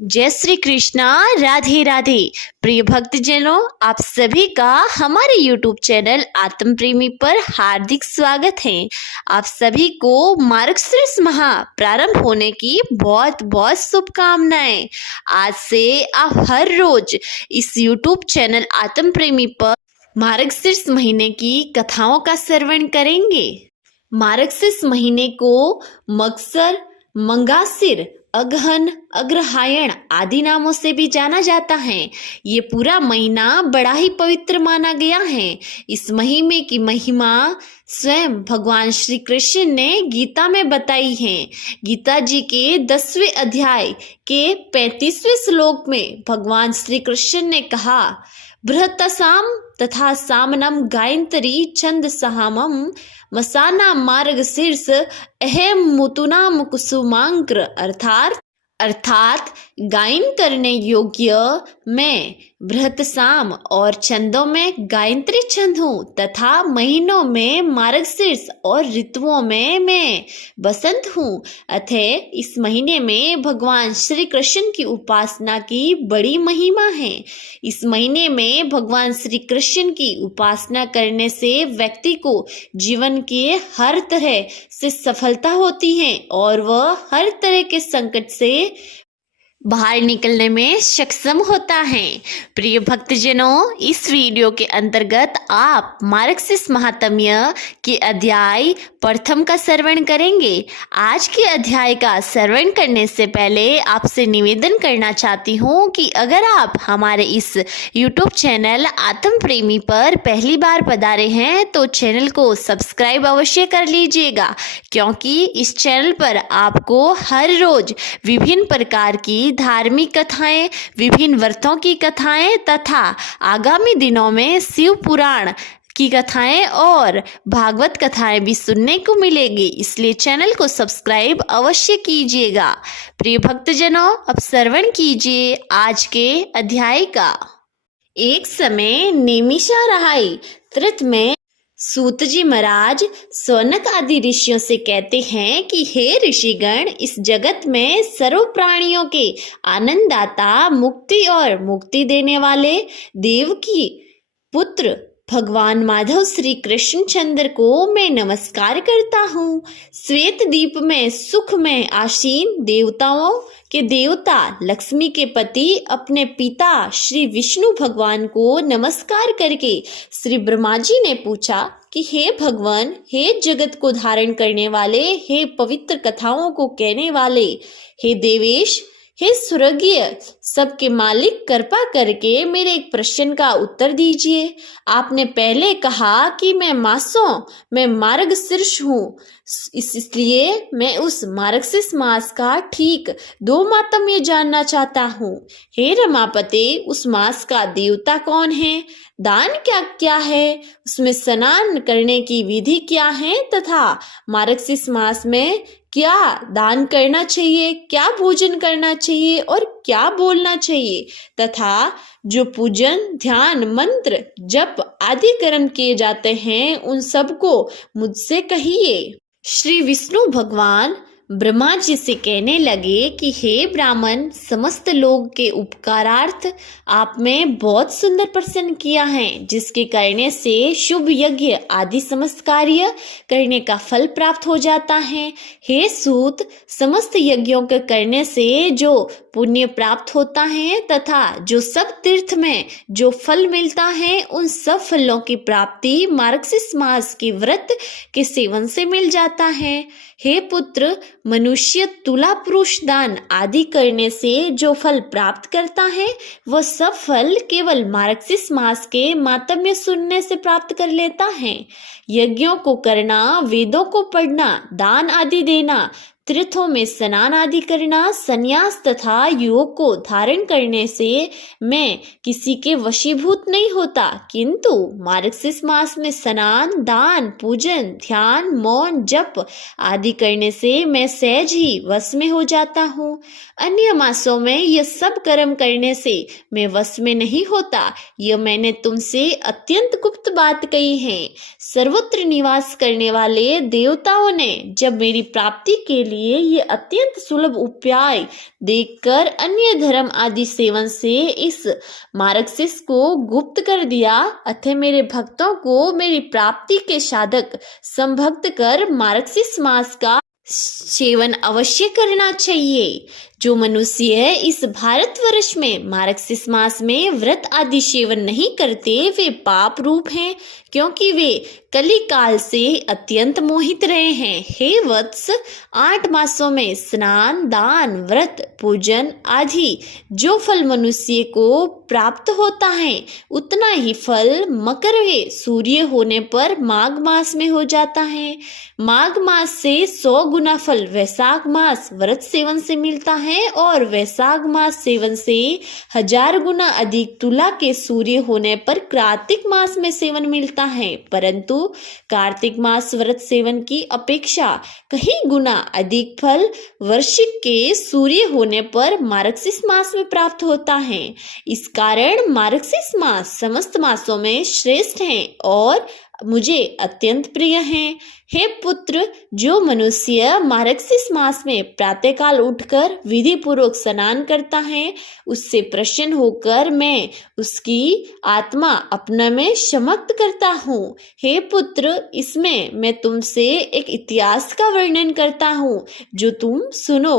जय श्री कृष्णा। राधे राधे। प्रिय भक्तजनों, आप सभी का हमारे YouTube चैनल आत्म प्रेमी पर हार्दिक स्वागत है। आप सभी को मार्गशीर्ष माह प्रारंभ होने की बहुत बहुत शुभकामनाएं। आज से आप हर रोज इस YouTube चैनल आत्म प्रेमी पर मार्गशीर्ष महीने की कथाओं का श्रवण करेंगे। मार्गशीर्ष महीने को मगसर, मंगासिर, अगहन, अग्रहायण आदि नामों से भी जाना जाता है। ये पूरा महीना बड़ा ही पवित्र माना गया है। इस महीने की महिमा स्वयं भगवान श्री कृष्ण ने गीता में बताई है। गीता जी के 10वें अध्याय के 35वें श्लोक में भगवान श्री कृष्ण ने कहा, बृहतसाम तथा सामनम गायत्री छंद सहामम मसाना मार्गशीर्ष अहम मुतुनाम कुसुमांक्र अर्थात गायन करने योग्य मैं बृहतसाम और छंदों में गायत्री छंद हूँ तथा महीनों में मार्गशीर्ष और ऋतुओं में मैं बसंत हूँ। अतः इस महीने में भगवान श्री कृष्ण की उपासना की बड़ी महिमा है। इस महीने में भगवान श्री कृष्ण की उपासना करने से व्यक्ति को जीवन के हर तरह से सफलता होती है और वह हर तरह के संकट से बाहर निकलने में सक्षम होता है। प्रिय भक्तजनों, इस वीडियो के अंतर्गत आप मार्गशीर्ष महात्म्य के अध्याय प्रथम का श्रवण करेंगे। आज के अध्याय का श्रवण करने से पहले आपसे निवेदन करना चाहती हूँ कि अगर आप हमारे इस YouTube चैनल आत्म प्रेमी पर पहली बार पधारे हैं तो चैनल को सब्सक्राइब अवश्य कर लीजिएगा, क्योंकि इस चैनल पर आपको हर रोज विभिन्न प्रकार की धार्मिक कथाएं, विभिन्न व्रतों की कथाएं तथा आगामी दिनों में शिव पुराण की कथाएं और भागवत कथाएं भी सुनने को मिलेगी। इसलिए चैनल को सब्सक्राइब अवश्य कीजिएगा। प्रिय भक्तजनों, अब श्रवण कीजिए आज के अध्याय का। एक समय नेमिषारहाई तीर्थ में सूत जी महाराज सौनक आदि ऋषियों से कहते हैं कि हे ऋषिगण, इस जगत में सर्व प्राणियों के आनंददाता, मुक्ति और मुक्ति देने वाले देव की पुत्र भगवान माधव श्री कृष्ण चंद्र को मैं नमस्कार करता हूँ। श्वेत दीप में सुख में आसीन देवताओं के देवता लक्ष्मी के पति अपने पिता श्री विष्णु भगवान को नमस्कार करके श्री ब्रह्मा जी ने पूछा कि हे भगवान, हे जगत को धारण करने वाले, हे पवित्र कथाओं को कहने वाले, हे देवेश, हे स्वर्गीय सबके मालिक, कृपा करके मेरे एक प्रश्न का उत्तर दीजिए। आपने पहले कहा कि मैं मार्गशीर्ष हूँ, इसलिए मैं उस मार्गशीर्ष मास का ठीक 2 मातम्य जानना चाहता हूँ। हे रमापते, उस मास का देवता कौन है, दान क्या क्या है, उसमें स्नान करने की विधि क्या है तथा मार्गशीर्ष मास में क्या दान करना चाहिए, क्या भोजन करना चाहिए और क्या बोलना चाहिए तथा जो पूजन, ध्यान, मंत्र, जप आदि कर्म किए जाते हैं उन सबको मुझसे कहिए। श्री विष्णु भगवान ब्रह्मा जी से कहने लगे कि हे ब्राह्मण, समस्त लोग के उपकारार्थ आप में बहुत सुंदर प्रश्न किया है, जिसके करने से शुभ यज्ञ आदि समस्त कार्य करने का फल प्राप्त हो जाता है। हे सूत, समस्त यज्ञों के करने से जो पुण्य प्राप्त होता है तथा जो सब तीर्थ में जो फल मिलता है उन सब फलों की प्राप्ति मार्गशीर्ष मास के व्रत के सेवन से मिल जाता है। हे पुत्र, मनुष्य तुला पुरुष दान आदि करने से जो फल प्राप्त करता है वह सब फल केवल मार्गशीर्ष मास के मातम्य सुनने से प्राप्त कर लेता है। यज्ञों को करना, वेदों को पढ़ना, दान आदि देना, तीर्थों में स्नान आदि करना, संन्यास तथा योग को धारण करने से मैं किसी के वशीभूत नहीं होता, किंतु मार्गशीर्ष मास में स्नान, दान, पूजन, ध्यान, मौन, जप आदि करने से मैं सहज ही वश में हो जाता हूँ। अन्य मासों में यह सब कर्म करने से मैं वश में नहीं होता। यह मैंने तुमसे अत्यंत गुप्त बात कही है। सर्वत्र निवास करने वाले देवताओं ने जब मेरी प्राप्ति के लिए ये अत्यंत सुलभ उपाय देखकर अन्य धर्म आदि सेवन से इस मार्क्सिस को गुप्त कर दिया। अतः मेरे भक्तों को मेरी प्राप्ति के साधक संभक्त कर मार्क्सिस मांस का सेवन अवश्य करना चाहिए। जो मनुष्य इस भारतवर्ष में मार्क्सिस मास में व्रत आदि सेवन नहीं करते वे पाप रूप हैं, क्योंकि वे कली काल से अत्यंत मोहित रहे हैं। हे वत्स, 8 मासों में स्नान, दान, व्रत, पूजन आदि जो फल मनुष्य को प्राप्त होता है उतना ही फल मकर व सूर्य होने पर माघ मास में हो जाता है। माघ मास से 100 गुना फल वैशाख मास व्रत सेवन से मिलता है और वैशाख मास सेवन से 1000 गुना अधिक तुला के सूर्य होने पर कार्तिक मास में सेवन मिलता है। परंतु कार्तिक मास व्रत सेवन की अपेक्षा कहीं गुना अधिक फल वृश्चिक के सूर्य होने पर मार्क्सिस मास में प्राप्त होता है। इस कारण मार्क्सिस मास समस्त मासों में श्रेष्ठ है और मुझे अत्यंत प्रिय हैं। हे पुत्र, जो मनुष्य मार्क्सिस मास में प्रातःकाल उठकर विधि पूर्वक स्नान करता है उससे प्रसन्न होकर मैं उसकी आत्मा अपना में समाप्त करता हूँ। हे पुत्र, इसमें मैं तुमसे एक इतिहास का वर्णन करता हूँ जो तुम सुनो।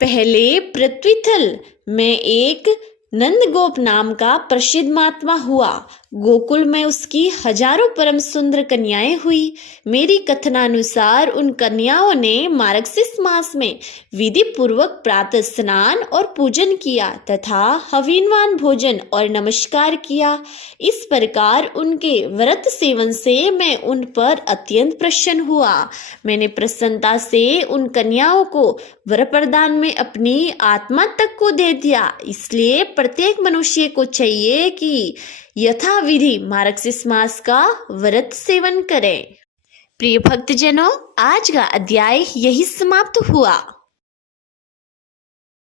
पहले पृथ्वीतल में एक नंदगोप नाम का प्रसिद्ध महात्मा हुआ। गोकुल में उसकी हजारों परम सुंदर कन्याएं हुई। मेरी कथनानुसार उन कन्याओं ने मार्क्सिस मास में विधि पूर्वक प्रातः स्नान और पूजन किया तथा हविनवान भोजन और नमस्कार किया। इस प्रकार उनके व्रत सेवन से मैं उन पर अत्यंत प्रसन्न हुआ। मैंने प्रसन्नता से उन कन्याओं को वर प्रदान में अपनी आत्मा तक को दे दिया। इसलिए प्रत्येक मनुष्य को चाहिए कि यथाविधि मार्क्सिस मास का व्रत सेवन करें। प्रिय भक्तजनों, आज का अध्याय यही समाप्त हुआ।